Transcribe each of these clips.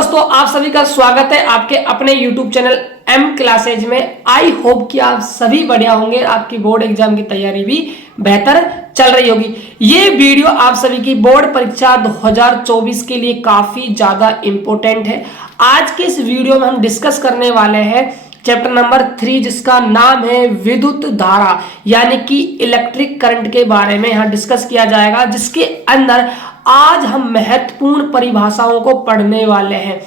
दोस्तों, आप सभी का स्वागत है आपके अपने YouTube चैनल एम क्लासेज में। आई होप कि आप सभी बढ़िया होंगे, आपकी बोर्ड एग्जाम की तैयारी भी बेहतर चल रही होगी। ये वीडियो आप सभी की बोर्ड परीक्षा 2024 के लिए काफी ज्यादा इंपॉर्टेंट है। आज के इस वीडियो में हम डिस्कस करने वाले हैं चैप्टर नंबर 3, जिसका नाम है विद्युत धारा यानी कि इलेक्ट्रिक करंट के बारे में यहाँ डिस्कस किया जाएगा, जिसके अंदर आज हम महत्वपूर्ण परिभाषाओं को पढ़ने वाले हैं।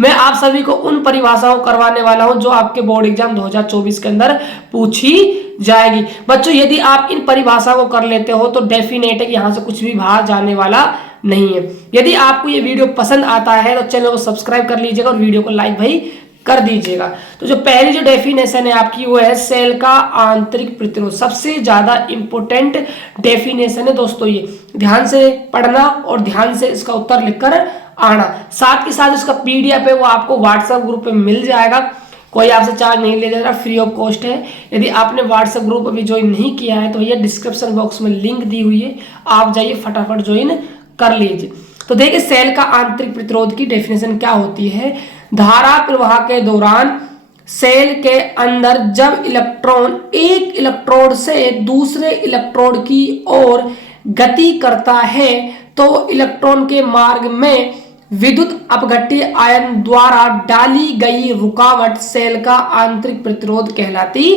मैं आप सभी को उन परिभाषाओं को करवाने वाला हूं जो आपके बोर्ड एग्जाम 2024 के अंदर पूछी जाएगी। बच्चों, यदि आप इन परिभाषाओं को कर लेते हो तो डेफिनेट है कि यहां से कुछ भी बाहर जाने वाला नहीं है। यदि आपको ये वीडियो पसंद आता है तो चैनल को सब्सक्राइब कर लीजिएगा और वीडियो को लाइक भाई कर दीजिएगा। तो जो पहली जो डेफिनेशन है आपकी वो है सेल का आंतरिक प्रतिरोध। सबसे ज्यादा इंपॉर्टेंट डेफिनेशन है दोस्तों, ये ध्यान से पढ़ना और ध्यान से इसका उत्तर लिखकर आना। साथ के साथ इसका पीडीएफ है वो आपको व्हाट्सएप ग्रुप पे मिल जाएगा। कोई आपसे चार्ज नहीं ले जा रहा, फ्री ऑफ कॉस्ट है। यदि आपने व्हाट्सएप ग्रुप अभी ज्वाइन नहीं किया है तो ये डिस्क्रिप्शन बॉक्स में लिंक दी हुई है, आप जाइए फटाफट ज्वाइन कर लीजिए। तो देखिए, सेल का आंतरिक प्रतिरोध की डेफिनेशन क्या होती है। धारा प्रवाह के दौरान सेल के अंदर जब इलेक्ट्रॉन एक इलेक्ट्रोड से दूसरे इलेक्ट्रोड की ओर गति करता है तो इलेक्ट्रॉन के मार्ग में विद्युत अपघट्य आयन द्वारा डाली गई रुकावट सेल का आंतरिक प्रतिरोध कहलाती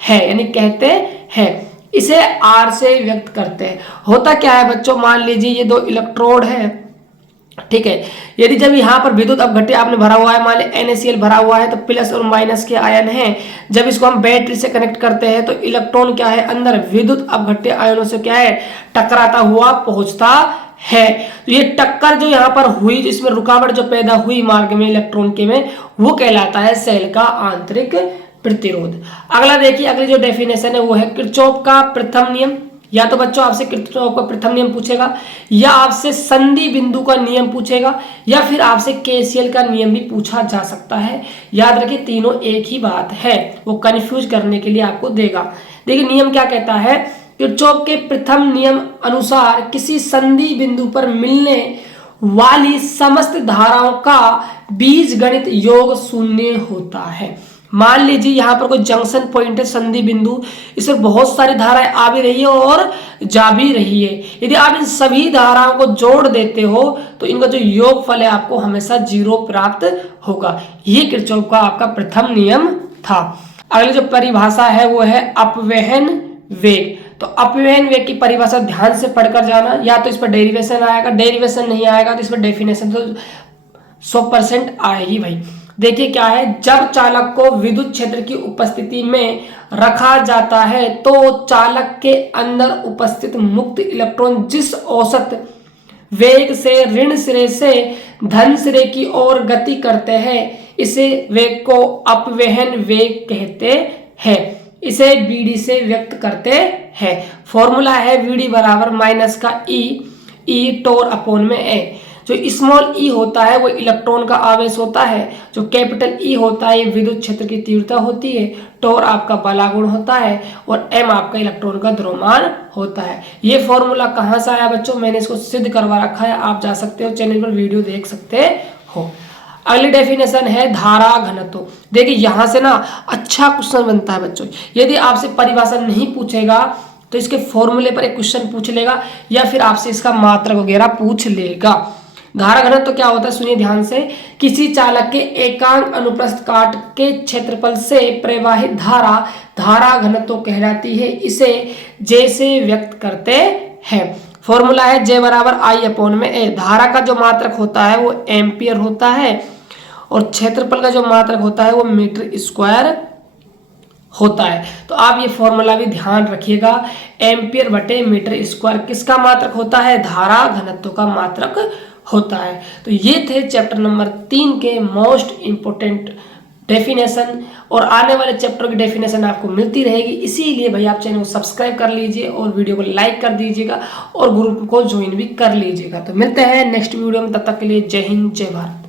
है, यानी कहते हैं। इसे आर से व्यक्त करते हैं। होता क्या है बच्चों, मान लीजिए ये दो इलेक्ट्रोड है, ठीक है। यदि जब यहाँ पर विद्युत अपघट्य आपने भरा हुआ है, मान लीजिए NaCl भरा हुआ है तो प्लस और माइनस के आयन हैं। जब इसको हम बैटरी से कनेक्ट करते हैं तो इलेक्ट्रॉन क्या है, अंदर विद्युत अपघट्य आयनों से क्या है, टकराता हुआ पहुंचता है। तो ये टक्कर जो यहाँ पर हुई, जिसमें रुकावट जो पैदा हुई मार्ग में इलेक्ट्रॉन के में, वो कहलाता है सेल का आंतरिक प्रतिरोध। अगला देखिए, अगली जो डेफिनेशन है वो है किरचॉफ का प्रथम नियम। या तो बच्चों आपसे किरचॉफ का प्रथम नियम पूछेगा, या आपसे संधि बिंदु का नियम पूछेगा, या फिर आपसे केसीएल का नियम भी पूछा जा सकता है। याद रखिए, तीनों एक ही बात है, वो कंफ्यूज करने के लिए आपको देगा। देखिए नियम क्या कहता है, किरचॉफ के प्रथम नियम अनुसार किसी संधि बिंदु पर मिलने वाली समस्त धाराओं का बीजगणित योग शून्य होता है। मान लीजिए यहाँ पर कोई जंक्शन पॉइंट है, संधि बिंदु, इस पर बहुत सारी धाराएं आ भी रही है और जा भी रही है। यदि आप इन सभी धाराओं को जोड़ देते हो तो इनका जो योगफल है आपको हमेशा 0 प्राप्त होगा। ये किरचॉफ का आपका प्रथम नियम था। अगली जो परिभाषा है वो है अपवहन वेग। तो अपवहन वेग की परिभाषा ध्यान से पढ़कर जाना। या तो इस पर डेरिवेशन आएगा, डेरिवेशन नहीं आएगा तो इस पर डेफिनेशन तो 100% आएगी भाई। देखिए क्या है, जब चालक को विद्युत क्षेत्र की उपस्थिति में रखा जाता है तो चालक के अंदर उपस्थित मुक्त इलेक्ट्रॉन जिस औसत वेग से ऋण सिरे से धन सिरे की ओर गति करते हैं, इसे वेग को अपवहन वेग कहते हैं। इसे बीडी से व्यक्त करते हैं। फॉर्मूला है वीडी बराबर माइनस का ई टोर अपॉन में ए। जो स्मॉल ई होता है वो इलेक्ट्रॉन का आवेश होता है, जो कैपिटल ई होता है ये विद्युत क्षेत्र की तीव्रता होती है, टोर आपका बलागुण होता है और एम आपका इलेक्ट्रॉन का द्रव्यमान होता है। ये फॉर्मूला कहाँ से आया बच्चों, मैंने इसको सिद्ध करवा रखा है, आप जा सकते हो चैनल पर वीडियो देख सकते हो। अगली डेफिनेशन है धारा घनत्व। देखिए यहाँ से ना अच्छा क्वेश्चन बनता है बच्चों। यदि आपसे परिभाषा नहीं पूछेगा तो इसके फॉर्मूले पर एक क्वेश्चन पूछ लेगा, या फिर आपसे इसका मात्रक वगैरह पूछ लेगा। धारा घनत्व तो क्या होता है, सुनिए ध्यान से। किसी चालक के एकांक अनुप्रस्थ काट के क्षेत्रफल से प्रवाहित धारा धारा घनत्व कहलाती है। इसे जैसे व्यक्त करते हैं। फॉर्मूला है J बराबर आई अपॉन में ए। धारा का जो मात्रक होता है वो एम्पियर होता है और क्षेत्रफल का जो मात्रक होता है वो मीटर स्क्वायर होता है। तो आप ये फॉर्मूला भी ध्यान रखिएगा, एम्पियर बटे मीटर स्क्वायर किसका मात्रक होता है, धारा घनत्व का मात्रक होता है। तो ये थे चैप्टर नंबर 3 के मोस्ट इंपोर्टेंट डेफिनेशन, और आने वाले चैप्टर की डेफिनेशन आपको मिलती रहेगी। इसीलिए भाई आप चैनल को सब्सक्राइब कर लीजिए और वीडियो को लाइक कर दीजिएगा और ग्रुप को ज्वाइन भी कर लीजिएगा। तो मिलते हैं नेक्स्ट वीडियो में, तब तक के लिए जय हिंद जय भारत।